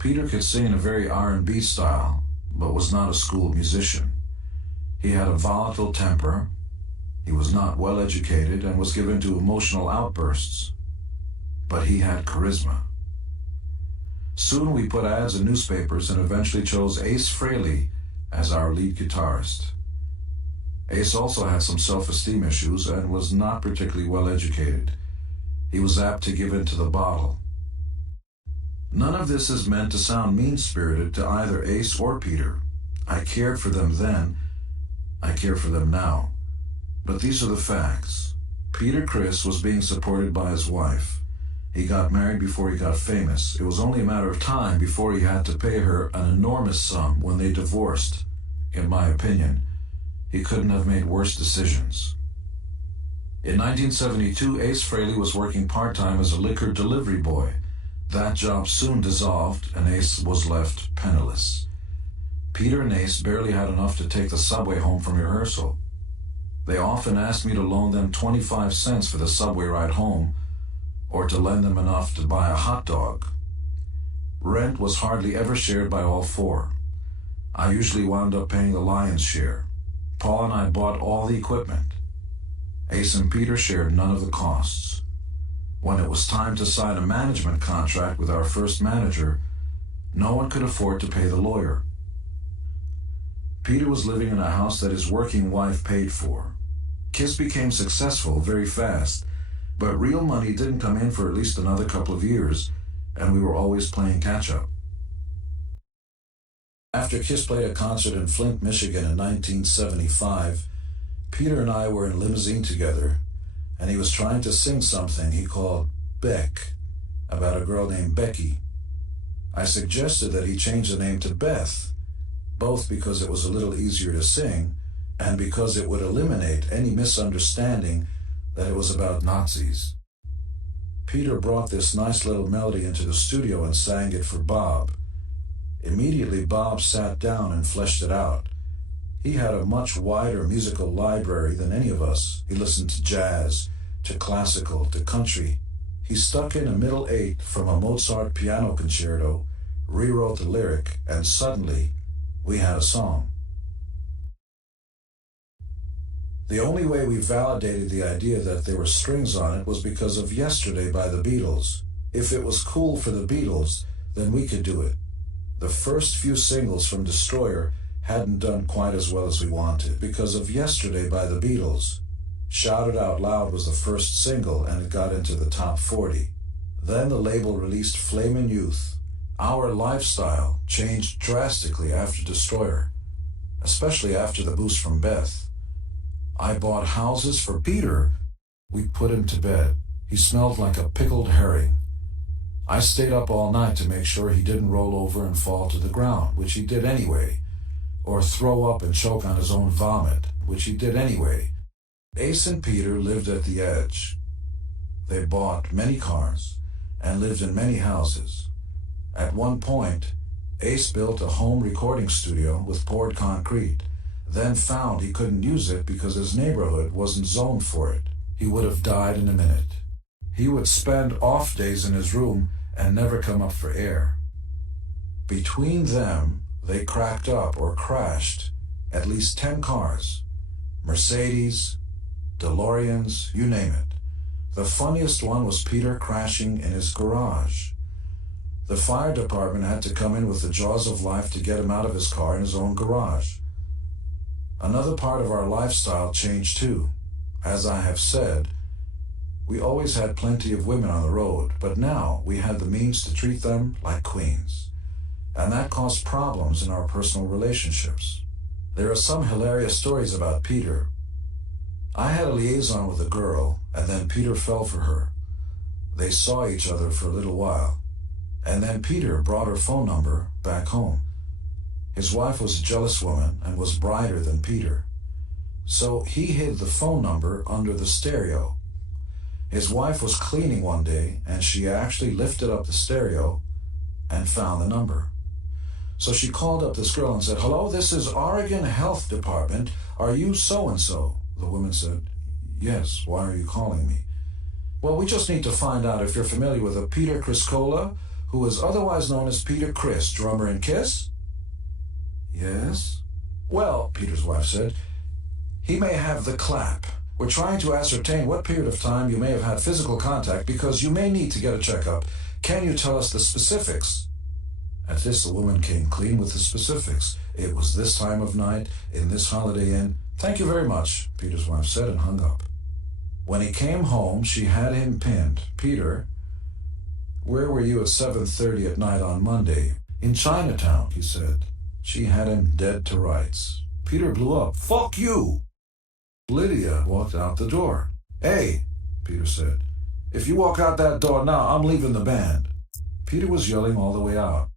Peter could sing in a very R&B style, but was not a school musician. He had a volatile temper, he was not well educated, and was given to emotional outbursts. But he had charisma. Soon we put ads in newspapers and eventually chose Ace Frehley as our lead guitarist. Ace also had some self-esteem issues and was not particularly well educated. He was apt to give in to the bottle. None of this is meant to sound mean-spirited to either Ace or Peter. I cared for them then, I care for them now. But these are the facts. Peter Criss was being supported by his wife. He got married before he got famous. It was only a matter of time before he had to pay her an enormous sum when they divorced. In my opinion, he couldn't have made worse decisions. In 1972, Ace Frehley was working part-time as a liquor delivery boy. That job soon dissolved, and Ace was left penniless. Peter and Ace barely had enough to take the subway home from rehearsal. They often asked me to loan them 25 cents for the subway ride home, or to lend them enough to buy a hot dog. Rent was hardly ever shared by all four. I usually wound up paying the lion's share. Paul and I bought all the equipment. Ace and Peter shared none of the costs. When it was time to sign a management contract with our first manager, no one could afford to pay the lawyer. Peter was living in a house that his working wife paid for. Kiss became successful very fast, but real money didn't come in for at least another couple of years, and we were always playing catch-up. After Kiss played a concert in Flint, Michigan in 1975, Peter and I were in a limousine together, and he was trying to sing something he called Beck, about a girl named Becky. I suggested that he change the name to Beth, both because it was a little easier to sing, and because it would eliminate any misunderstanding that it was about Nazis. Peter brought this nice little melody into the studio and sang it for Bob. Immediately, Bob sat down and fleshed it out. He had a much wider musical library than any of us. He listened to jazz, to classical, to country. He stuck in a middle eight from a Mozart piano concerto, rewrote the lyric, and suddenly we had a song. The only way we validated the idea that there were strings on it was because of Yesterday by the Beatles. If it was cool for the Beatles, then we could do it. The first few singles from Destroyer hadn't done quite as well as we wanted because of Yesterday by the Beatles. Shout It Out Loud was the first single, and it got into the top 40. Then the label released Flamin' Youth. Our lifestyle changed drastically after Destroyer, especially after the boost from Beth. I bought houses for Peter. We put him to bed. He smelled like a pickled herring. I stayed up all night to make sure he didn't roll over and fall to the ground, which he did anyway, or throw up and choke on his own vomit, which he did anyway. Ace and Peter lived at the edge. They bought many cars and lived in many houses. At one point, Ace built a home recording studio with poured concrete, then found he couldn't use it because his neighborhood wasn't zoned for it. He would have died in a minute. He would spend off days in his room and never come up for air. Between them, they cracked up or crashed at least 10 cars. Mercedes, DeLoreans, you name it. The funniest one was Peter crashing in his garage. The fire department had to come in with the jaws of life to get him out of his car in his own garage. Another part of our lifestyle changed too. As I have said, we always had plenty of women on the road, but now we had the means to treat them like queens. And that caused problems in our personal relationships. There are some hilarious stories about Peter. I had a liaison with a girl, and then Peter fell for her. They saw each other for a little while, and then Peter brought her phone number back home. His wife was a jealous woman and was brighter than Peter. So he hid the phone number under the stereo. His wife was cleaning one day, and she actually lifted up the stereo and found the number. So she called up this girl and said, "Hello, this is Oregon Health Department. Are you so-and-so?" The woman said, "Yes, why are you calling me?" "Well, we just need to find out if you're familiar with a Peter Criscola who is otherwise known as Peter Criss, drummer in Kiss? Yes. Well, Peter's wife said, he may have the clap. We're trying to ascertain what period of time you may have had physical contact because you may need to get a checkup. Can you tell us the specifics? At this, the woman came clean with the specifics. It was this time of night, in this Holiday Inn. Thank you very much, Peter's wife said and hung up. When he came home, she had him pinned. Peter, where were you at 7:30 at night on Monday? In Chinatown, he said. She had him dead to rights. Peter blew up. Fuck you! Lydia walked out the door. Hey, Peter said, if you walk out that door now, I'm leaving the band. Peter was yelling all the way out.